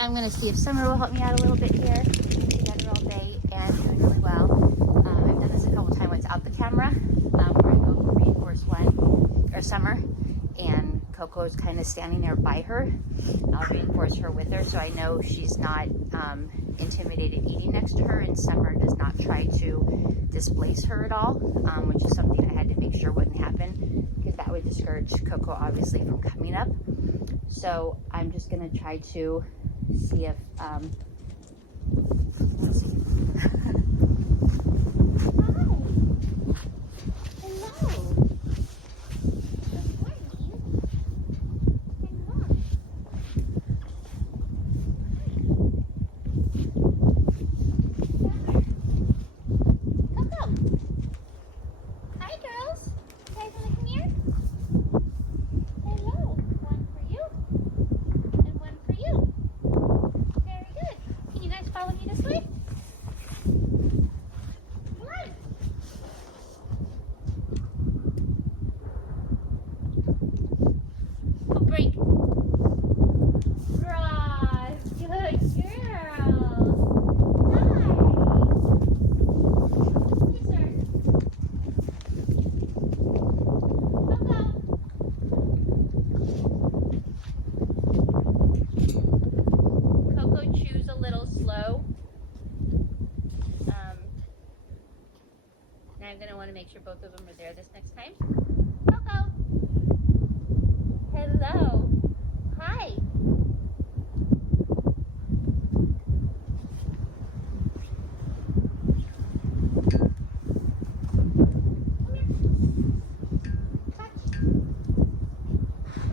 I'm gonna see if Summer will help me out a little bit here. We've been together all day and doing really well. I've done this a couple times without the camera, where I go reinforce one, or Summer, and Coco's kind of standing there by her. I'll reinforce her with her so I know she's not intimidated eating next to her, and Summer does not try to displace her at all, which is something I had to make sure wouldn't happen, because that would discourage Koko obviously from coming up. So I'm just gonna try to see if let's see. I'm going to want to make sure both of them are there this next time. Koko! Hello! Hi! Come here. Touch.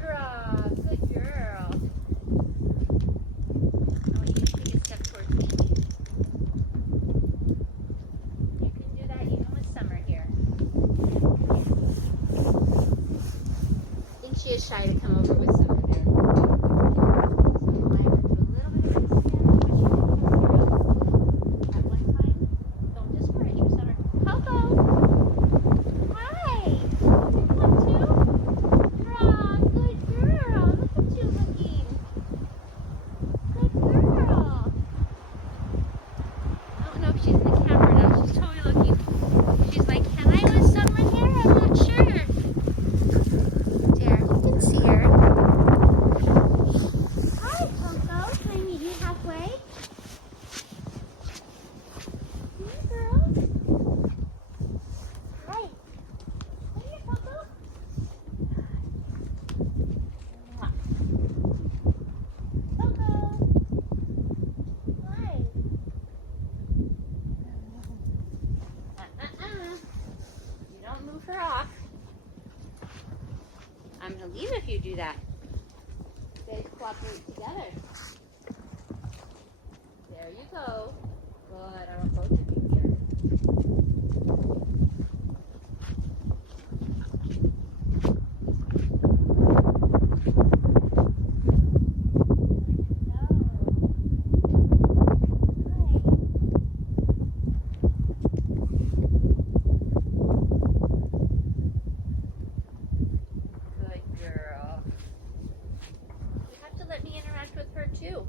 Hurrah! Good girl. I want you to take a step towards me. She is shy to come over with Summer there. So I have to do a little bit of experiment, but she can come through at one time. Don't discourage her, Summer. Koko! Hi! You come too? Hurrah! Good girl! Look at you looking. Good girl! I don't know if she's in the camera now. She's totally looking. She's like, can I let Summer here? I'm not sure. See her. Hi, Koko. Can I meet you halfway? Here, girl. Hi. Come here, Koko. Koko. Hi. You don't move her off. I'm going to leave if you do that. You guys cooperate together. There you go. Good. I want both of you here. Too.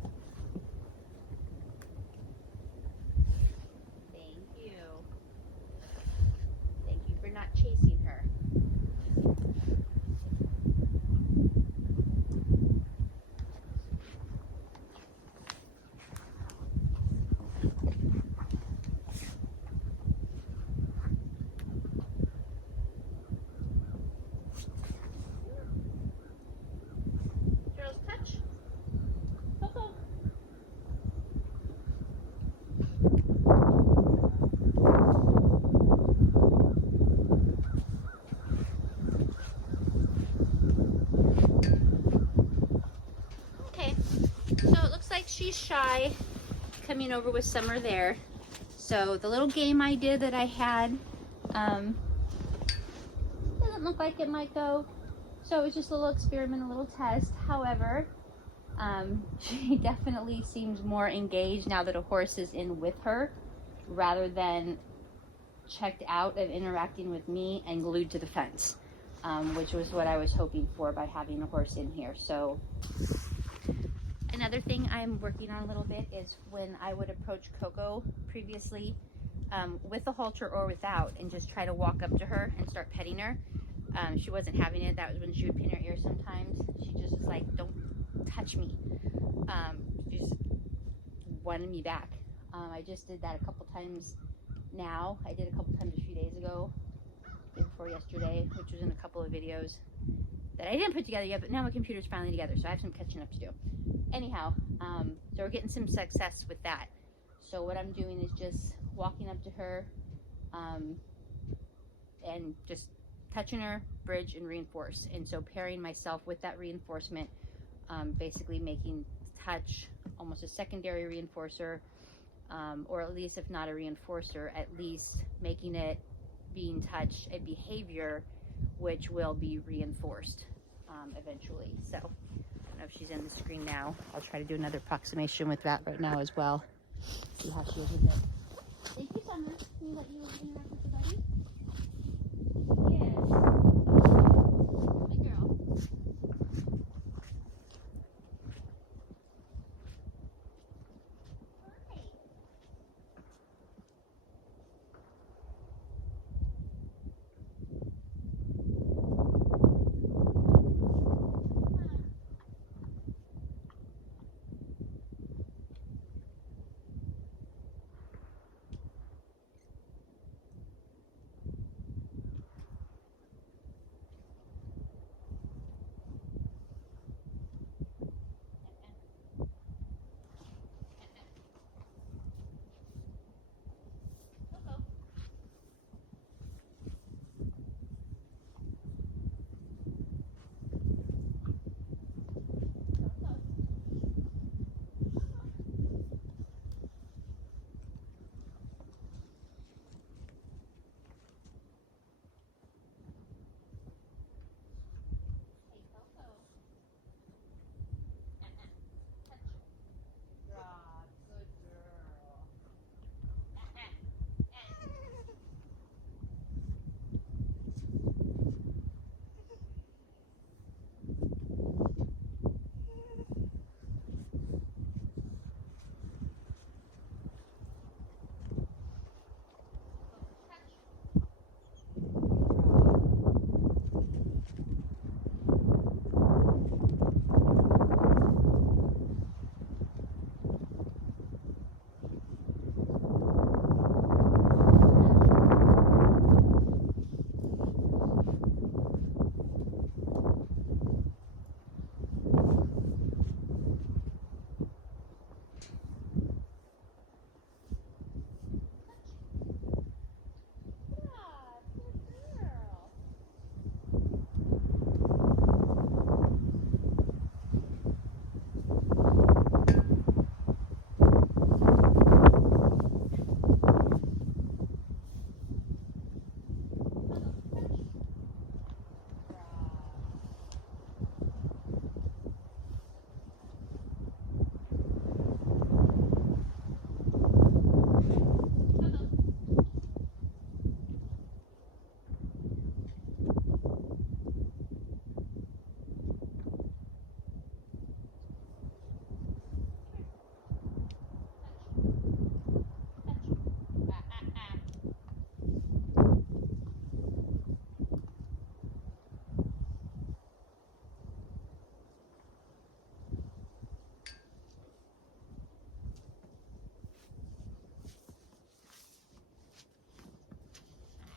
Thank you. Thank you for not chasing her. Girls, touch. She's shy coming over with Summer there. So the little game I did that I had doesn't look like it might go. So it was just a little experiment, a little test. However, she definitely seems more engaged now that a horse is in with her, rather than checked out of interacting with me and glued to the fence, which was what I was hoping for by having a horse in here. So Another thing I'm working on a little bit is when I would approach Koko previously with a halter or without, and just try to walk up to her and start petting her. She wasn't having it. That was when she would pin her ear sometimes. She just was like, don't touch me. She just wanted me back. I just did that a couple times now. I did a couple times a few days ago, day before yesterday, which was in a couple of videos that I didn't put together yet, but now my computer's finally together, so I have some catching up to do. Anyhow, so we're getting some success with that. So what I'm doing is just walking up to her and just touching her, bridge, and reinforce. And so pairing myself with that reinforcement, basically making touch almost a secondary reinforcer, or at least if not a reinforcer, at least making it, being touch, a behavior which will be reinforced eventually. So I don't know if she's in the screen now. I'll try to do another approximation with that right now as well. See how she is with it. Thank you, Summer. Can you let you interact with the buddy? Yes. Good girl. Hi. Koko. Koko. Hey, Koko. Touch. Rob, good girl.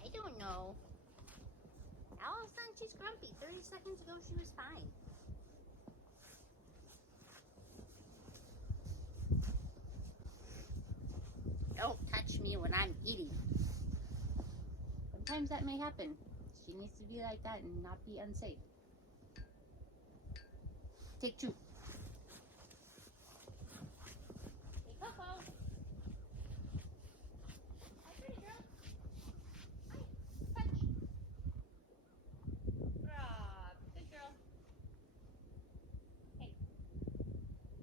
I don't know. Now all of a sudden she's grumpy. 30 seconds ago she was fine. Don't touch me when I'm eating. Sometimes that may happen. She needs to be like that and not be unsafe. Take two. Hey, Koko. Hi, pretty girl. Hi. Touch. Rob. Good girl. Hey.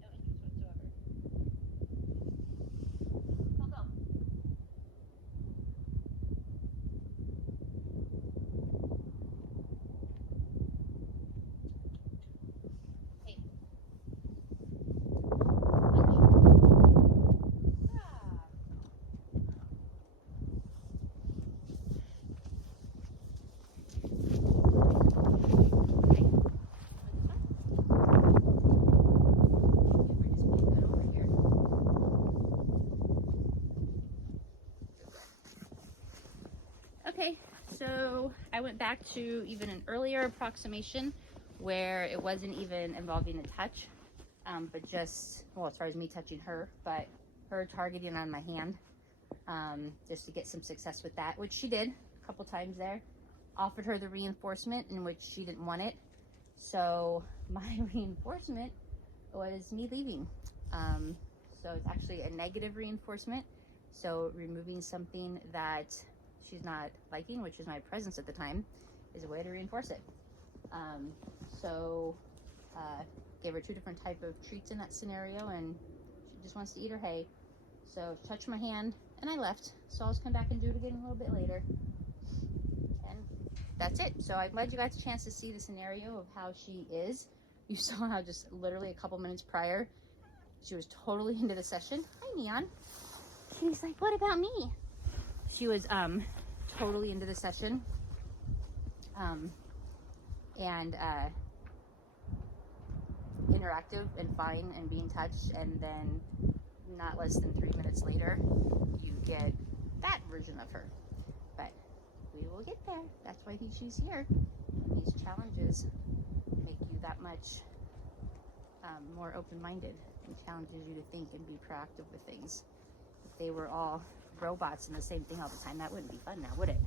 No interest whatsoever. Koko. Hey. Okay, so I went back to even an earlier approximation where it wasn't even involving a touch, but just, well, as far as me touching her, but her targeting on my hand, just to get some success with that, which she did a couple times there. Offered her the reinforcement, in which she didn't want it. So my reinforcement was me leaving. So it's actually a negative reinforcement. So removing something that she's not liking, which is my presence at the time, is a way to reinforce it. So gave her 2 different type of treats in that scenario, and she just wants to eat her hay. So she touched my hand and I left. So I'll just come back and do it again a little bit later. And that's it. So I'm glad you got the chance to see the scenario of how she is. You saw how just literally a couple minutes prior, she was totally into the session. Hi, Neon. She's like, what about me? She was totally into the session. And interactive and fine and being touched, and then not less than 3 minutes later, you get that version of her. But we will get there. That's why she's here. And these challenges make you that much more open-minded, and challenges you to think and be proactive with things. If they were all robots and the same thing all the time, that wouldn't be fun now, would it?